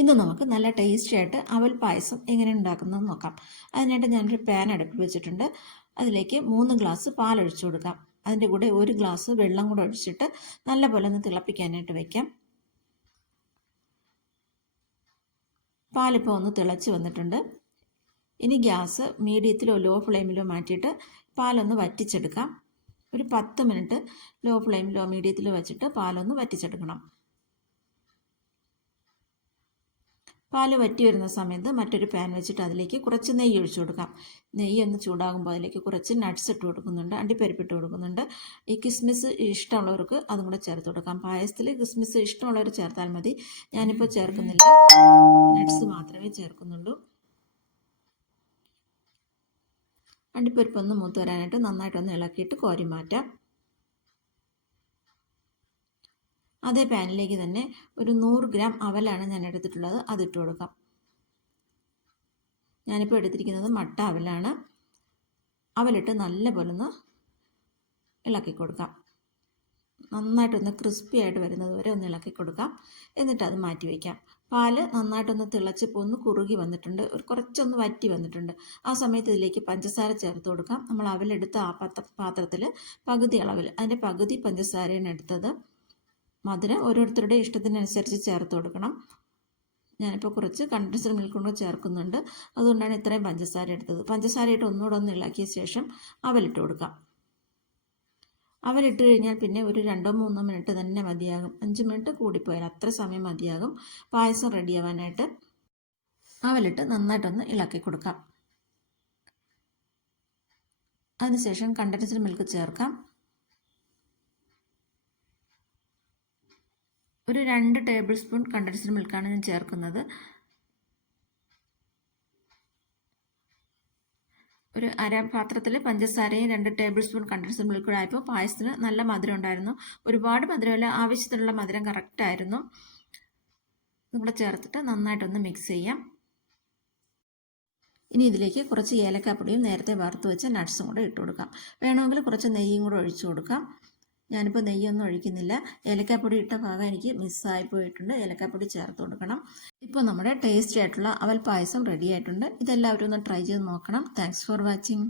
ഇന്ന് നമുക്ക് നല്ല ടേസ്റ്റി ആയിട്ട് അവൽ പായസം എങ്ങനെ ഉണ്ടാക്കുന്നത് നോക്കാം. അതിനായിട്ട് ഞാനൊരു പാൻ അടുപ്പിൽ വെച്ചിട്ടുണ്ട്. അതിലേക്ക് 3 ഗ്ലാസ് പാൽ ഒഴിച്ചു കൊടുക്കാം. അതിൻ്റെ കൂടെ 1 ഗ്ലാസ് വെള്ളം കൂടെ ഒഴിച്ചിട്ട് നല്ലപോലെ ഒന്ന് തിളപ്പിക്കാനായിട്ട് വയ്ക്കാം. പാലിപ്പോൾ ഒന്ന് തിളച്ച് വന്നിട്ടുണ്ട്. ഇനി ഗ്യാസ് മീഡിയത്തിലോ ലോ ഫ്ലെയിമിലോ മാറ്റിയിട്ട് പാലൊന്ന് വറ്റിച്ചെടുക്കാം. ഒരു 10 മിനിറ്റ് ലോ ഫ്ലെയിമിലോ മീഡിയത്തിലോ വെച്ചിട്ട് പാലൊന്ന് വറ്റിച്ചെടുക്കണം. പാല് വറ്റി വരുന്ന സമയത്ത് മറ്റൊരു പാൻ വെച്ചിട്ട് അതിലേക്ക് കുറച്ച് നെയ്യ് ഒഴിച്ചു കൊടുക്കാം. നെയ്യ് ഒന്ന് ചൂടാകുമ്പോൾ അതിലേക്ക് കുറച്ച് നട്ട്സ് ഇട്ട് കൊടുക്കുന്നുണ്ട്, അണ്ടിപ്പരിപ്പ് ഇട്ട് കൊടുക്കുന്നുണ്ട്. ഈ കിസ്മിസ് ഇഷ്ടമുള്ളവർക്ക് അതും കൂടെ ചേർത്ത് കൊടുക്കാം. പായസത്തിൽ കിസ്മിസ് ഇഷ്ടമുള്ളവർ ചേർത്താൽ മതി. ഞാനിപ്പോൾ ചേർക്കുന്നില്ല, നട്ട്സ് മാത്രമേ ചേർക്കുന്നുള്ളൂ. അണ്ടിപ്പരിപ്പ് ഒന്ന് മൂത്ത് വരാനായിട്ട് നന്നായിട്ടൊന്ന് ഇളക്കിയിട്ട് കോരി മാറ്റാം. അതേ പാനിലേക്ക് തന്നെ ഒരു 100 ഗ്രാം അവലാണ് ഞാൻ എടുത്തിട്ടുള്ളത്, അതിട്ട് കൊടുക്കാം. ഞാനിപ്പോൾ എടുത്തിരിക്കുന്നത് മട്ട അവലാണ്. അവലിട്ട് നല്ലപോലെ ഒന്ന് ഇളക്കി കൊടുക്കാം. നന്നായിട്ടൊന്ന് ക്രിസ്പി ആയിട്ട് വരുന്നത് വരെ ഒന്ന് ഇളക്കി കൊടുക്കാം. എന്നിട്ട് അത് മാറ്റി വയ്ക്കാം. പാല് നന്നായിട്ടൊന്ന് തിളച്ചിപ്പോൾ ഒന്ന് കുറുകി വന്നിട്ടുണ്ട്, കുറച്ചൊന്ന് വറ്റി വന്നിട്ടുണ്ട്. ആ സമയത്ത് ഇതിലേക്ക് പഞ്ചസാര ചേർത്ത് കൊടുക്കാം. നമ്മൾ അവലെടുത്ത ആ പാത്രത്തിൽ പകുതി അളവിൽ അതിൻ്റെ പകുതി പഞ്ചസാരയാണ് എടുത്തത്. മധുരം ഓരോരുത്തരുടെ ഇഷ്ടത്തിനനുസരിച്ച് ചേർത്ത് കൊടുക്കണം. ഞാനിപ്പോൾ കുറച്ച് കണ്ടൻസ്ഡ് മിൽക്ക് കൂടെ ചേർക്കുന്നുണ്ട്, അതുകൊണ്ടാണ് ഇത്രയും പഞ്ചസാര എടുത്തത്. പഞ്ചസാര ഇട്ട് ഒന്നുകൂടെ ഒന്ന് ഇളക്കിയ ശേഷം അവലിട്ട് കൊടുക്കാം. അവലിട്ട് കഴിഞ്ഞാൽ പിന്നെ ഒരു 2-3 മിനിറ്റ് തന്നെ മതിയാകും. 5 മിനിറ്റ് കൂടിപ്പോയാൽ അത്ര സമയം മതിയാകും പായസം റെഡിയാവാനായിട്ട്. അവലിട്ട് നന്നായിട്ടൊന്ന് ഇളക്കി കൊടുക്കാം. അതിനുശേഷം കണ്ടൻസ്ഡ് മിൽക്ക് ചേർക്കാം. ഒരു 2 ടേബിൾ സ്പൂൺ കണ്ടൻസ്ഡ് മിൽക്കാണ് ഞാൻ ചേർക്കുന്നത്. ഒരു പാത്രത്തിൽ പഞ്ചസാരയും 2 ടേബിൾ സ്പൂൺ കണ്ടൻസ്ഡ് മിൽക്കും ആയപ്പോൾ പായസത്തിന് നല്ല മധുരം ഉണ്ടായിരുന്നു. ഒരുപാട് മധുരമല്ല, ആവശ്യത്തിനുള്ള മധുരം കറക്റ്റായിരുന്നു. ഇതും കൂടെ ചേർത്തിട്ട് നന്നായിട്ടൊന്ന് മിക്സ് ചെയ്യാം. ഇനി ഇതിലേക്ക് കുറച്ച് ഏലക്കാപ്പൊടിയും നേരത്തെ വറുത്ത് വെച്ച നട്ട്സും കൂടെ ഇട്ട് കൊടുക്കാം. വേണമെങ്കിൽ കുറച്ച് നെയ്യും കൂടെ ഒഴിച്ചു കൊടുക്കാം. ഞാനിപ്പോൾ നെയ്യൊന്നും ഒഴിക്കുന്നില്ല. ഏലക്കാപ്പൊടി ഇട്ട ഭാഗം എനിക്ക് മിസ്സായി പോയിട്ടുണ്ട്, ഏലക്കാപ്പൊടി ചേർത്ത് കൊടുക്കണം. ഇപ്പോൾ നമ്മുടെ ടേസ്റ്റി ആയിട്ടുള്ള അവൽ പായസം റെഡി ആയിട്ടുണ്ട്. ഇതെല്ലാവരും ഒന്ന് ട്രൈ ചെയ്ത് നോക്കണം. Thanks for watching.